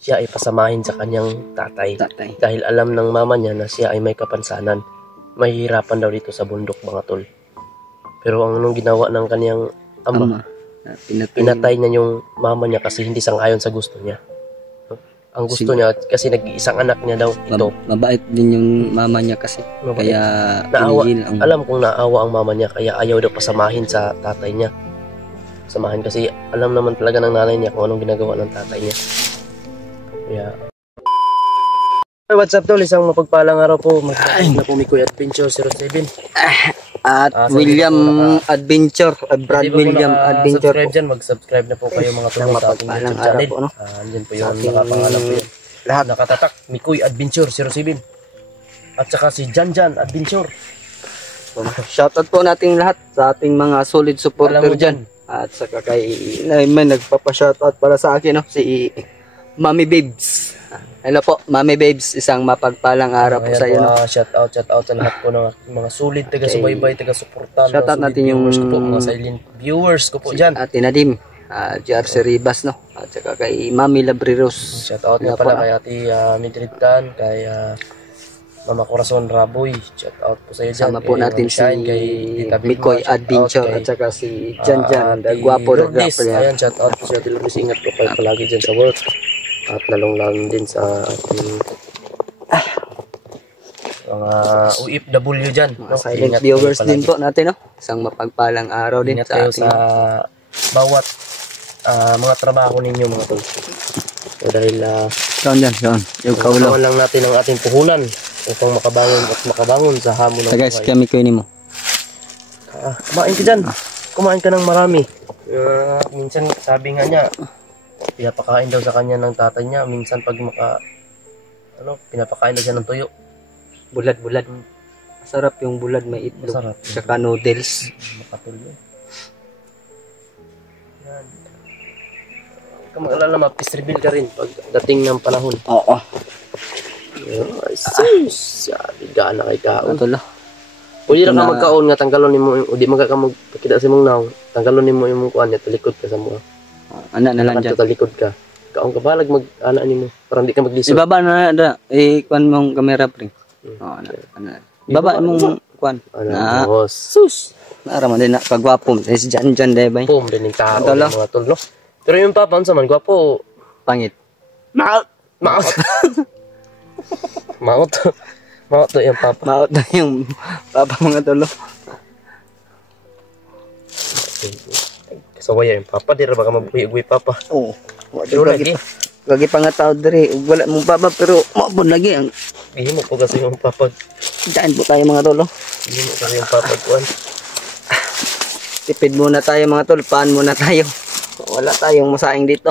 siya ay pasamahin sa kanyang tatay. Dahil alam ng mama niya na siya ay may kapansanan. Mahihirapan daw dito sa bundok mga tol. Pero ang anong ginawa ng kanyang ama, pinatay niya yung mama niya kasi hindi sang-ayon sa gusto niya. Ang gusto niya kasi nag-iisang anak niya daw ito. Mabait din yung mama niya kasi. Mabait. Kaya naawa, ang... alam kong naawa ang mama niya kaya ayaw daw pasamahin sa tatay niya. Samahin kasi alam naman talaga ng nanay niya kung anong ginagawa ng tatay niya. Kaya what's up tol, isang mapagpalang araw po. Magkakaroon na po Mikoy Adventure 07. At William Adventure, Brad William Adventure. Mag-subscribe na po kayo mga tol sa ating YouTube channel. Andyan po yung nakapangalan po yun. Lahat nakatatak, Mikoy Adventure 07. At saka si Janjan Adventure. Shoutout po nating lahat sa ating mga solid supporter dyan. At saka kay may nagpapa-shoutout para sa akin, no? Si Mami Babes. Hello po, Mami Babes, isang mapagpalang araw po sa iyo. No? Shout out sa lahat po ng mga solid taga-subaybay, taga-suporta. Shout out natin yung mga silent viewers ko po dyan. Ate Nadim, JRC Ribas, no? At saka kay Mami Labreros. Shout out nga pala kay Ate Midritan, kay Mama Corazon Raboy. Shout out po sa iyo dyan. Sama po natin si Mikoy Adventure at saka si Janjan, Guwapo na Guwapo. Ayan, shout out po sa Ate Lourdes. Ingat po kayo palagi dyan sa work. At lalong-lalong din sa ating mga OFW dyan. Mga silent viewers din po natin, no? Isang mapagpalang araw din sa ating... sa bawat mga trabaho ninyo mga tol. So dahil yung kaulaw lang natin ang ating puhunan upang makabangon sa hamon ng buhay. Guys, kami ko ini mo. Kumain ka dyan. Kumain ka ng marami. Minsan sabi nga niya, pinapakain daw sa kanya ng tatay niya. Minsan pag pinapakain daw siya ng tuyo. Bulad. Masarap yung bulad, may itlog. Masarap. Saka noodles. Makatuloy. Yan. Huwag ka mag-alala, ma-pistribil ka rin pag dating ng panahon. Oo. Sus! Sabi ka na kay kaon. Ito lang. Pwede na ka magkaon nga, tanggalon mo, di magkakamagpakita sa mong naong, tanggalon mo yung kuhan niya, talikod ka sa mga. Anak na lang dyan. Talikod ka. Kaon ka balag mag-anak ni mo, parang di ka maglisod. Ibaba na na, kuhan mong camera pre. Ibaba mong kuhan. Sus! Naaraman din na, kagwapom. Si Jan, diba? Pum, din yung tao, mga tol, no? Pero yung papa, ano saman, gwapo. Pangit. Maot to yung papa. Maot na yung papa mga tolo. Kasawaya yung papa, di ra baka mabuhi-uwi papa. Oo. Pero lagi. Lagi pa nga tao diri. Wala mong papa pero maapon lagi ang. Hindi mo po kasi yung papa. Diyan po tayo mga tolo. Hindi mo kasi yung papa kuhan. Tipid muna tayo mga tol. Paan muna tayo. Wala tayong masaing dito.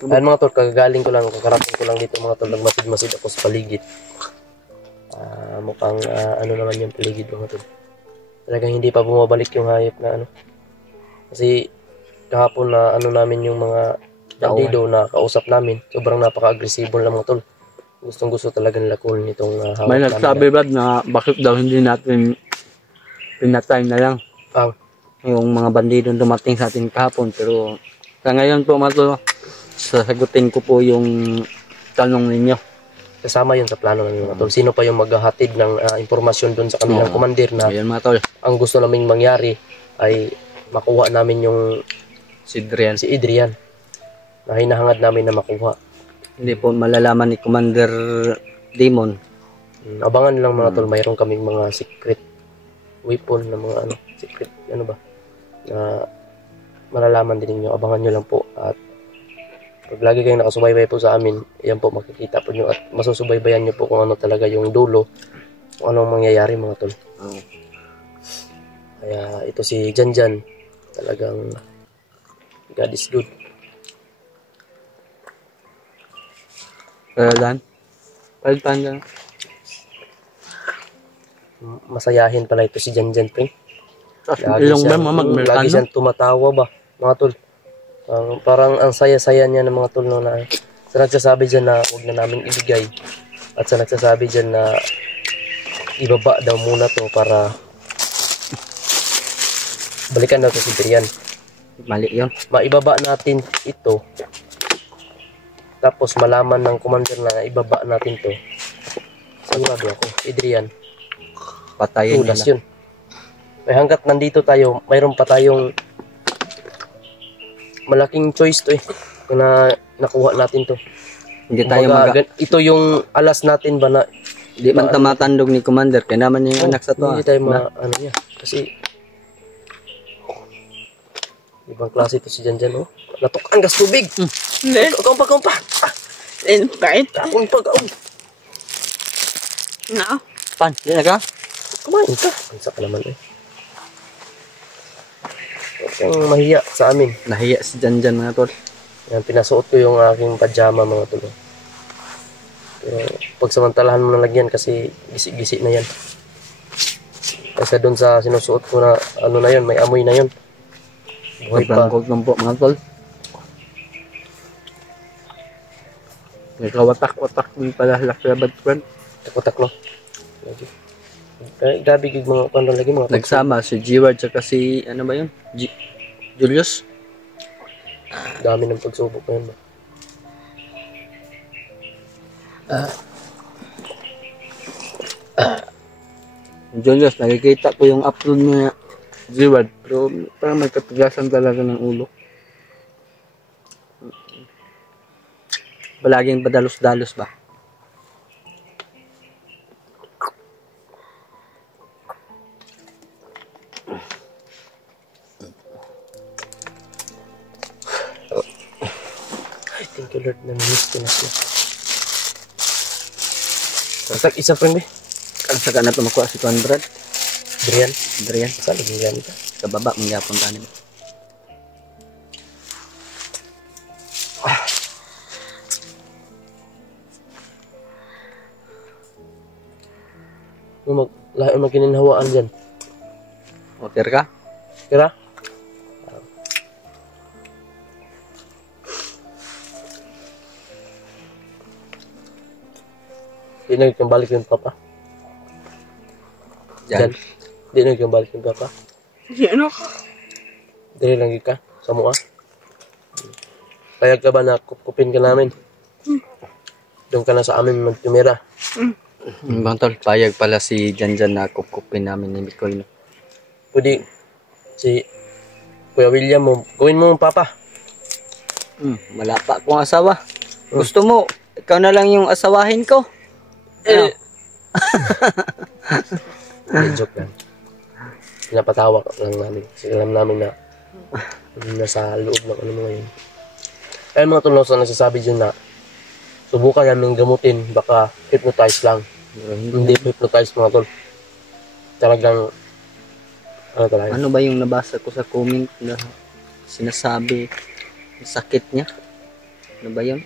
Ayan mga tol, kagagaling ko lang, kakarating ko lang dito mga tol, nagmasid-masid ako sa paligid. Mukhang ano naman yung paligid mga tol. Talagang hindi pa bumabalik yung hayop na ano. Kasi kahapon na ano namin yung mga bandido na kausap namin, sobrang napaka-agresibo lang mga tol. Gustong gusto talaga nila kunin itong hawak namin. May nagsabi ba na bakit daw hindi natin pinatay na lang yung mga bandido dumating sa atin kahapon. Pero sa ngayon po mga tol, sasagutin ko po yung tanong ninyo. Kasama yun sa plano ng mga tol. Sino pa yung maghahatid ng impormasyon doon sa kanilang komandir na ayun, mga tol. Ang gusto naming mangyari ay makuha namin yung si Adrian na hinahangad namin na makuha. Hindi po malalaman ni Commander Demon. Abangan lang mga tol, mayroon kaming mga secret weapon na mga secret ba na malalaman din niyo. Abangan nyo lang po at pag lagi kayong nakasubaybay po sa amin, yan po makikita po nyo at masusubaybayan nyo po kung ano talaga yung dulo, kung anong mangyayari mga tol. Kaya ito si Janjan, talagang God is good. Palitan lang. Masayahin pala ito si Janjan, pre. Lagi siyang tumatawa ba, mga tol. Parang ang saya-saya niya ng mga tol na sa nagsasabi dyan na huwag na namin ibigay at sa nagsasabi dyan na ibaba daw muna to para balikan daw to si Adrian. Mali yun. Maibaba natin ito. Tapos malaman ng commander na ibaba natin to. Sigurado ako. Adrian. Patayin Tulas nila. yun. May hanggat nandito tayo, mayroon pa tayong malaking choice to eh. Kung nakuha natin to. Hindi tayo Kumbaga, ito yung alas natin ba na Di man tamatandog ni Commander. Kaya naman yung anak sa to. hindi tayo ano niya. Kasi ibang klase to si Janjan, oh. Natukan gas tubig. Hindi. Kaumpa. Kahit Akong pag-aon. na. Pan, di na ka? Kumain ka. Pansa ka naman eh. Huwag kang mahiya sa amin. Nahiya si Janjan mga tol. Yan, pinasuot ko yung aking pajama mga tulo. Pero pagsamantalahan mo na lagyan kasi gisi-gisi na yan. Kasi doon sa sinusuot ko na ano na yun, may amoy na yun. Buhay pa. Sobrang cold lang po mga tol. May kawatak-watak din pala lakrabad friend. Takotak no. Grabe gig mga kando lagi mga Nagsama si G-Ward tsaka si ano ba yun? Julius. dami ng pagsubok na yun. Julius, nakikita ko yung upload niya G-Ward. Pero parang may katigasan talaga ng ulo. Palaging padalos-dalos ba? Ay, thank you Lord na namiss ko na siya. Tatak isa friend eh. Kang sa kanat makuha si Conrad. Brian. Adrian, Saan Brian ka? sa baba mangyapon tanim. Lahat yung magkininhawaan dyan. Okay ka? Kira? Di na yung balik yung papa. Diyan. Di na yung balik yung papa. Sino ka? Dili lang ka sa mua. Payag ka ba na kupin ka namin? Doon ka na sa amin magtumira. Bang tol, payag pala si Janjan na kukupin namin ni Mikoy. No? Pwede si Kuya William mo, gawin mo papa. Wala pa akong asawa. Gusto mo, ikaw na lang yung asawahin ko. Eh. Joke lang. Pinapatawa lang namin. Kasi alam namin na nasa loob ng ano mo ngayon. Kaya mga tulosan nagsasabi dyan na subukan namin gamutin, baka hypnotize lang. Hindi hypnotize mga tol. Talagang ano talaga. Ano ba yung nabasa ko sa comment na sinasabi sakit niya? Ano ba yun?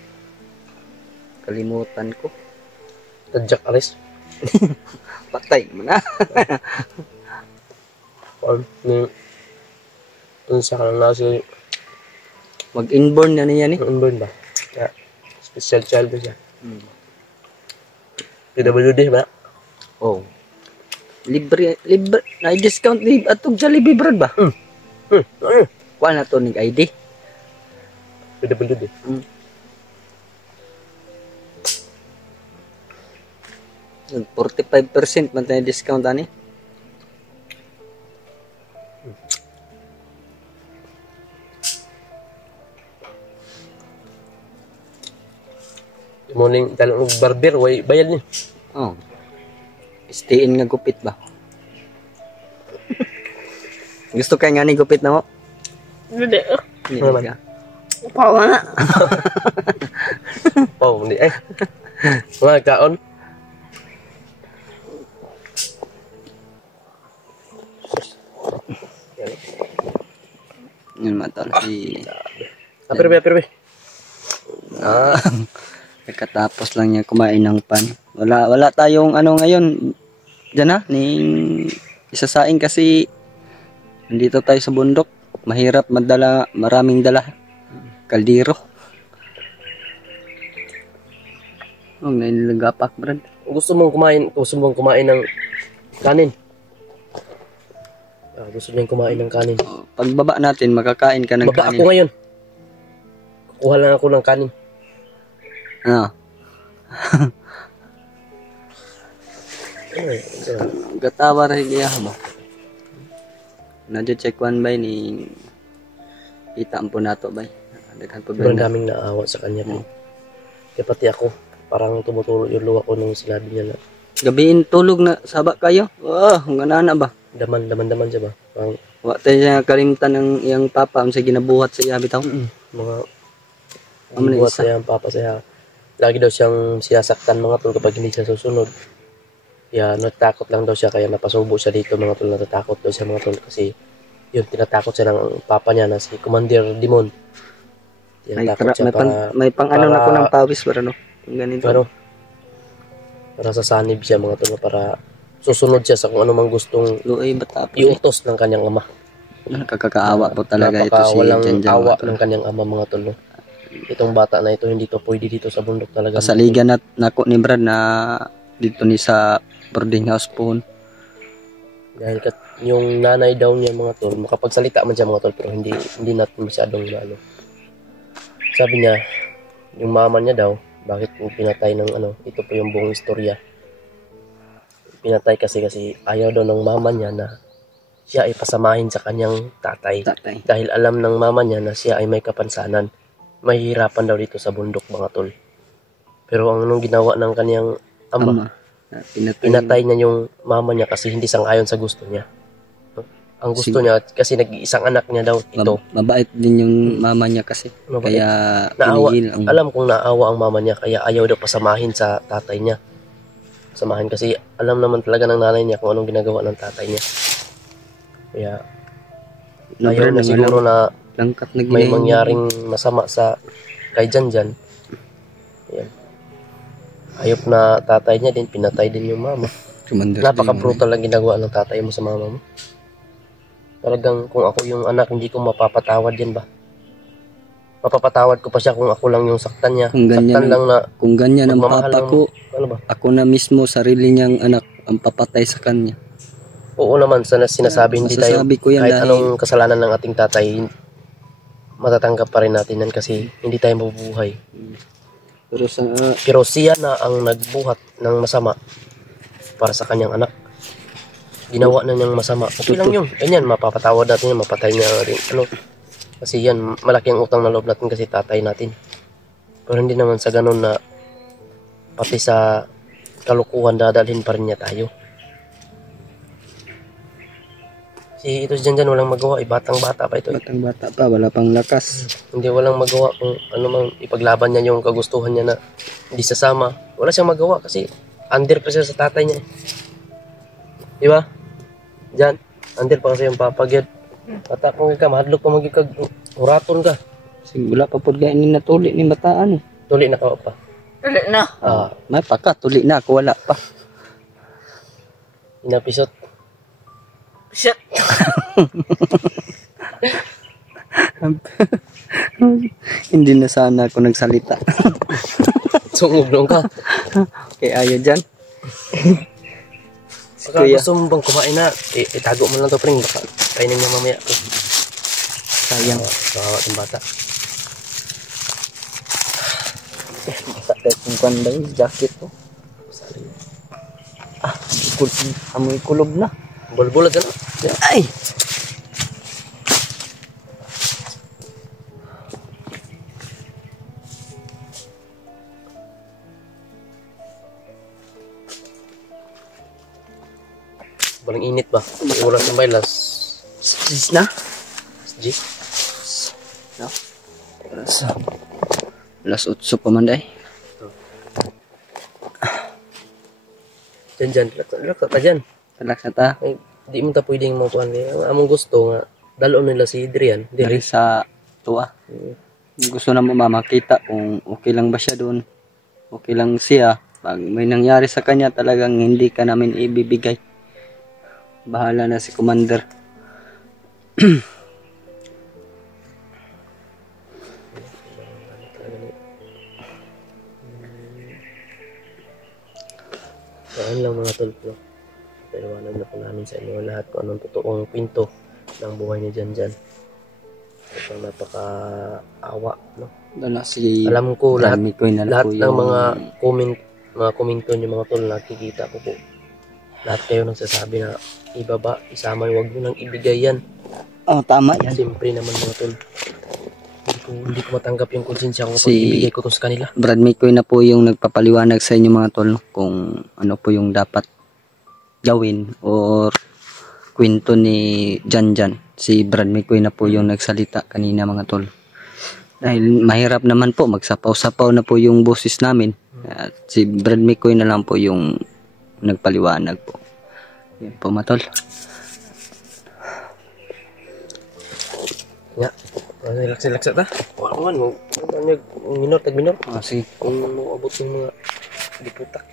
Kalimutan ko. Tadyak ares. Patay mo na. Dun sa kanang nasa Mag-inborn na niya ni. unborn ba? Yeah. Special child ba siya? PWD ba? Oh. Libre, na-discount libre atog Jollibee bread ba? Ano? Kuha na to ning ID. PWD. 45% man tayo discount ani. Morning talong barber, way bayad ni. Oh. Stay in nga gupit ba? Gusto kay nga ni gupit na mo? Hindi. Hindi Ano naman? ka. Pawa na. Oh, hindi eh. Mga kaon. Yun matol si Pero. Pagkatapos lang niya kumain ng pan. Wala tayong ano ngayon. Diyan na, ning isasaing kasi nandito tayo sa bundok. Mahirap madala, maraming dala. Kaldero. Huwag na nilagapak, brad. Gusto mong kumain ng kanin. Gusto niya kumain ng kanin. Pagbaba natin, makakain ka ng Baba kanin. ako ngayon. Kukuha lang ako ng kanin. Ah, Ay, gatawa rin niya ba? Nadyo check one bay ni itaan po nato bay. Daghan po sobrang ba? daming naawa sa kanya. Kaya pati ako, parang tumutulo yung luha ko nung sinabi niya na Gabiin tulog na saba kayo. Wah, nga na ba? daman siya ba? Parang Wa tayo siya kalimtan ng iyang papa ang sa ginabuhat sa iya bitaw. mga Ano na buhat isa? siya ang papa siya. Lagi daw siyang sinasaktan mga tol kapag hindi siya susunod. Kaya natakot lang daw siya kaya napasubo siya dito mga tol. Natatakot daw siya mga tol kasi yun tinatakot siya ng papa niya na si Commander Dimon. May, Tinatakot siya may pang ano na para- ko ng pawis para no. Ang ganito. ano, para sasanib siya mga tol para susunod siya sa kung ano mang gustong Luoy bata po. iutos ng kanyang ama. Nakakaawa po talaga ito si Walang Janjan. awa ng kanyang ama mga tol. No? Itong bata na ito hindi to pwede dito sa bundok talaga. Pasaligan na nako ni Brad na dito ni sa boarding house po. Dahil yung nanay daw niya mga tol, makapagsalita man siya mga tol pero hindi natin masyadong ano. Sabi niya, yung mama niya daw, bakit pinatay ng ano, ito po yung buong istorya. Pinatay kasi ayaw daw ng mama niya na siya ay pasamahin sa kanyang tatay. Tatay. Dahil alam ng mama niya na siya ay may kapansanan. Mahihirapan daw dito sa bundok mga tol. Pero ang anong ginawa ng kanyang ama, pinatay niya yung mama niya kasi hindi sang-ayon sa gusto niya. Ang gusto niya kasi nag-iisang anak niya daw ito. Mabait din yung mama niya kasi. Mabait. Kaya Naawa, pinigil ang alam kong naawa ang mama niya kaya ayaw daw pasamahin sa tatay niya. Samahin kasi alam naman talaga ng nanay niya kung anong ginagawa ng tatay niya. Kaya ayaw na siguro na langkat na may mangyaring masama sa kay Janjan. Ayan. Ayop na tatay niya din, pinatay din yung mama. Napaka-brutal lang ginagawa ng tatay mo sa mama mo. Talagang kung ako yung anak, hindi ko mapapatawad yan ba? Mapapatawad ko pa siya kung ako lang yung saktan niya. Kung ganyan Saktan lang na, kung ganyan ang magmamahal papa lang. ko, ano ba? ako na mismo, sarili niyang anak, ang papatay sa kanya. Oo naman, sinasabi hindi tayo, Masasabi ko yan kahit dahil- anong kasalanan ng ating tatay, matatanggap pa rin natin yan kasi hindi tayo mabubuhay. Pero sa Pero siya na ang nagbuhat ng masama para sa kanyang anak. Ginawa na niyang masama. Okay lang yun. Ganyan, mapapatawad natin yun, mapatay niya rin. Ano? Kasi yan, malaki ang utang na loob natin kasi tatay natin. Pero hindi naman sa ganun na pati sa kalukuhan dadalhin pa rin niya tayo. Si ito dyan walang magawa. Batang bata pa ito. batang bata pa, wala pang lakas. Hindi walang magawa kung ano mang ipaglaban niya yung kagustuhan niya na hindi sasama. Wala siyang magawa kasi under pa siya sa tatay niya. Di ba? Diyan, under pa kasi yung papagyan. Bata kung ka, mahadlok pa magigag, uraton ka. Wala pa po ganyan ni natuli ni bataan. Tuli na ka pa. Dali na. May paka, tuli na ako, wala pa. Inapisot. Shit. Hindi na sana ako nagsalita. Sungog ka. Kaya ayaw dyan. Baka Kuya. gusto mo bang kumain na, itago mo lang to pring. Baka kainin niya mamaya. Sayang. Kawawa ng bata. Basta kahit kung kanda yung jacket ko. Amoy kulob na. Bulbulag ka na. Ay! Balang init ba? Oras ng baylas. Sis na? G. No? Alas 8 pa man day. Dyan. Relax ka dyan. Talak na ta. Ay, di mo ta pwedeng makuhan. Among gusto nga, dalo nila si Adrian. Diri sa tuwa. Gusto na mo makita kung okay lang ba siya doon. Okay lang siya. Pag may nangyari sa kanya talagang hindi ka namin ibibigay. Bahala na si Commander. Saan lang mga tol. Paliwanag na po namin sa inyo lahat kung anong totoong kwento ng buhay ni Janjan. Ito napaka-awa, no? Wala si Alam ko lahat, Brad McCoy na lang lahat po ng yung mga komento niyo mga tol, nakikita ko po. Lahat kayo nagsasabi na ibaba, isama, huwag nyo nang ibigay yan. tama yan. Siyempre naman mga tol. Hindi ko matanggap yung konsensya ko Si- pag ibigay ko to sa kanila. Brad McCoy na po yung nagpapaliwanag sa inyo mga tol kung ano po yung dapat gawin or kwento ni Janjan. Si Brad McCoy na po yung nagsalita kanina mga tol. Dahil mahirap naman po, magsapaw-sapaw na po yung boses namin. At si Brad McCoy na lang po yung nagpaliwanag po. Yan po mga tol. Nga. Relax ta. Wala man. Minor, tag-minor. Sige. Kung maabot yung mga diputak.